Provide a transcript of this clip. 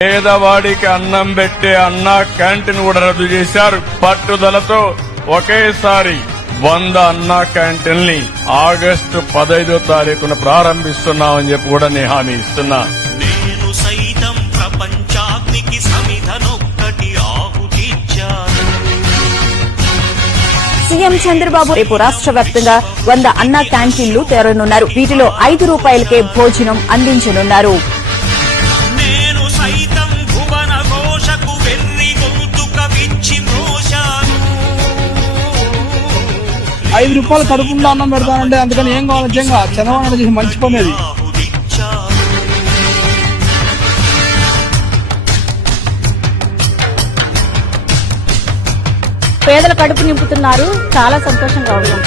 పేదవాడికి అన్నం పెట్టే అన్నా క్యాంటీన్ కూడా రద్దు చేశారు. పట్టుదలతో ఒకేసారి 100 అన్నా క్యాంటీన్ని ఆగస్టు 15వ తారీఖున ప్రారంభిస్తున్నామని చెప్పి కూడా నేను హామీ ఇస్తున్నా. నేను సైతం ప్రపంచాగ్నికి సమిధనొక్కటి ఆహుతిచ్చాను. సీఎం చంద్రబాబు రేపు రాష్ట్ర వ్యాప్తంగా 100 అన్నా క్యాంటీన్లు తెరవనున్నారు. వీటిలో 5 రూపాయలకే భోజనం అందించనున్నారు. నేను సైతం భువన ఘోషకు వెర్రి గొంతుక విచ్చి మోశాను. 5 రూపాయలు కడుపుండా అన్నం పెడతానంటే అందుకని ఏం కావాలి నిజంగా చంద్రబాబు చేసి మంచి పని అది. పేదల కడుపు నింపుతున్నారు. చాలా సంతోషంగా ఉంది.